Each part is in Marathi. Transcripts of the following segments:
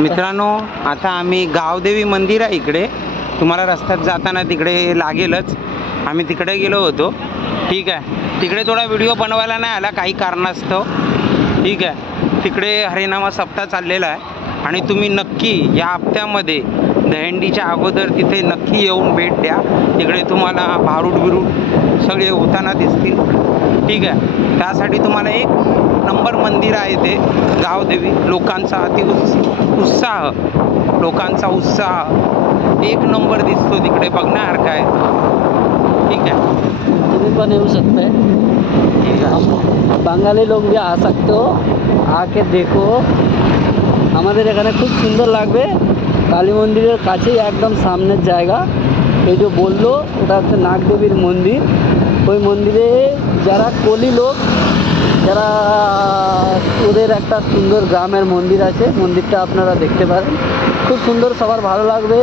मित्रांनो, आता आम्ही गावदेवी मंदिर आहे इकडे, तुम्हाला रस्त्यात जाताना तिकडे लागेलच. आम्ही तिकडे गेलो होतो, ठीक आहे. तिकडे थोडा व्हिडिओ बनवायला नाही आला काही कारणास्तव, ठीक आहे. तिकडे हरिनामा सप्ताह चाललेला आहे आणि तुम्ही नक्की या हप्त्यामध्ये दहीहंडीच्या अगोदर तिथे नक्की येऊन भेट द्या. तिकडे तुम्हाला भारूड बिरूड सगळे होताना दिसतील, ठीक आहे. त्यासाठी तुम्हाला एक नंबर मंदिर आहे ते गावदेवी. लोकांचा लोकांचा उत्साह एक नंबर दिसतो तिकडे, बघण्यासारखा आहे, ठीक आहे. तुम्ही पण येऊ शकते, ठीक आहे. বাঙালি लोग भी आ सकते हो, आके देखो। আমাদের এখানে খুব সুন্দর লাগবে। কালী মন্দিরের কাছেই একদম সামনের জায়গা। এই যে বললো ওটা হচ্ছে নাগদেবীর মন্দির। ওই মন্দিরে যারা কলি লোক, যারা ওদের একটা সুন্দর গ্রামের মন্দির আছে, মন্দিরটা আপনারা দেখতে পারেন, খুব সুন্দর, সবার ভালো লাগবে।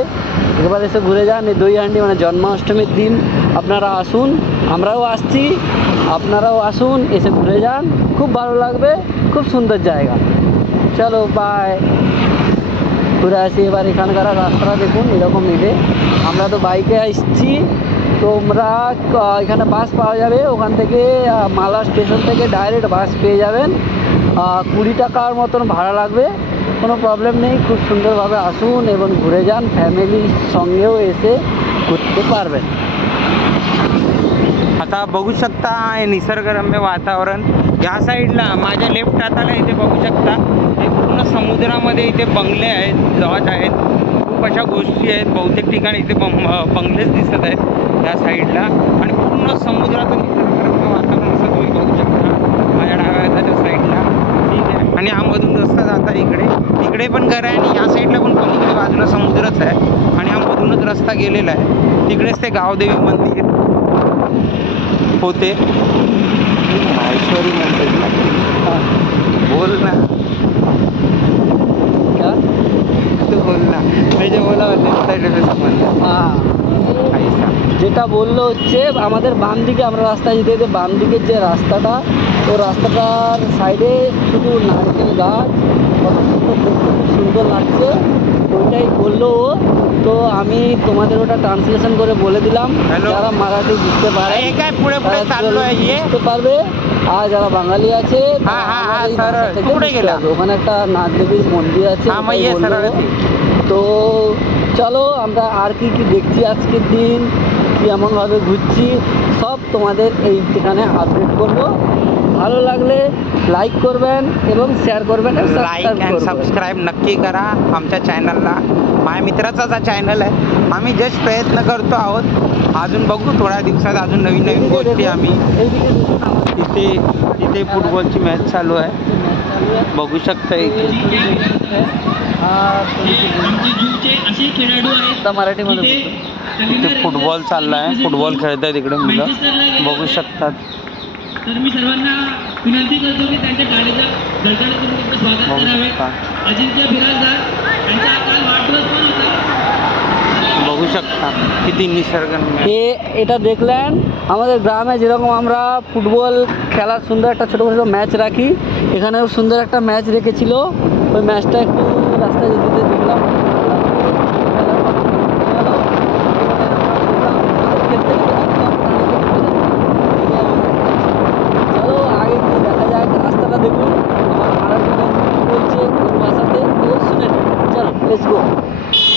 একবার এসে ঘুরে যান। এই দইহান্ডি মানে জন্মাষ্টমীর দিন আপনারা আসুন, আমরাও আসছি, আপনারাও আসুন, এসে ঘুরে যান, খুব ভালো লাগবে, খুব সুন্দর জায়গা। চলো বাই, ঘুরে আসি এবার। এখানকার রাস্তাটা দেখুন এরকম নেবে। আমরা তো বাইকে আসছি, তোমরা এখানে বাস পাওয়া যাবে, ওখান থেকে মালা স্টেশন থেকে ডাইরেক্ট বাস পেয়ে যাবেন। 20 টাকার মতন ভাড়া লাগবে, কোনো প্রবলেম নেই। খুব সুন্দরভাবে আসুন এবং ঘুরে যান, ফ্যামিলির সঙ্গেও এসে ঘুরতে পারবেন। आता बघू शकता हे निसर्गरम्य वातावरण। या साईडला माझ्या लेफ्ट हाताला इथे बघू शकता, हे पूर्ण समुद्रामध्ये इथे बंगले आहेत, लॉज आहेत, खूप अशा गोष्टी आहेत। बहुतेक ठिकाणी इथे बंगलेच दिसत आहेत या साईडला आणि पूर्ण समुद्राचं निसर्गरम्य वातावरण असं तुम्ही बघू शकता माझ्या डाव्या हाताच्या साईडला, ठीक आहे. आणि हा मधून रस्ता जाता इकडे पण घर आहे आणि या साईडला पण पलीकडे बाजूला समुद्रच आहे आणि हा मधूनच रस्ता गेलेला आहे। तिकडेच ते गावदेवी मंदिर होते। माहेश्वरी मंदिर बोल ना, क्या तू बोल ना, म्हणजे बोला যেটা বললো হচ্ছে আমাদের বাম দিকে, আমরা রাস্তা যেতে যেতে বাম দিকের যে রাস্তাটা, ও রাস্তাটার সাইডে শুধু নারকেল গাছ, কত সুন্দর দেখতে, খুব সুন্দর লাগছে, ওইটাই বললো ও। তো আমি তোমাদের ওটা ট্রান্সলেশন করে বলে দিলাম, যারা মারাঠি বুঝতে পারে বুঝতে পারবে, আর যারা বাঙালি আছে ওখানে একটা নাগদেবীর মন্দির আছে। তো চলো আমরা আর কি কি দেখছি আজকের দিন, কেমনভাবে ঘুরছি, সব তোমাদের এই ঠিকানে আপডেট করব। ভালো লাগলে लाईक করবেন এবং শেয়াर করবেন, लाईक अँड सबस्क्राईब नक्की करा आमच्या चॅनलला। माझ्या मित्राचाच हा चॅनल आहे, आम्ही जस्ट प्रयत्न करतो आहोत, अजून बघू थोड्या दिवसात अजून नवीन नवीन गोष्टी आम्ही। इथे फुटबॉलची मॅच चालू आहे, बघू शकता इथे मराठीमध्ये इथे फुटबॉल चालला आहे, फुटबॉल खेळतात इकडे मुलं, बघू शकतात। तर मी सर्वांना विनंती करतो की त्यांच्या गाडीच्या धडधडीत तुम्ही स्वागत करावे। अजिंक्य बिराजदार यांचा काल वाढदिवस पण होता, बघू शकता किती निसर्गरम्य। এটা দেখলেন আমাদের গ্রামে যেরকম আমরা ফুটবল খেলার সুন্দর একটা ছোটো ছোটো ম্যাচ রাখি, এখানেও সুন্দর একটা ম্যাচ রেখেছিল। ওই ম্যাচটা একটু রাস্তায় যেতে যেতে দেখলাম, চলো আগে গিয়ে দেখা যায়। রাস্তাটা দেখুন, আমার মারাঠি বলছে কোন ভাষাতে, শুনে চলো লেটস গো।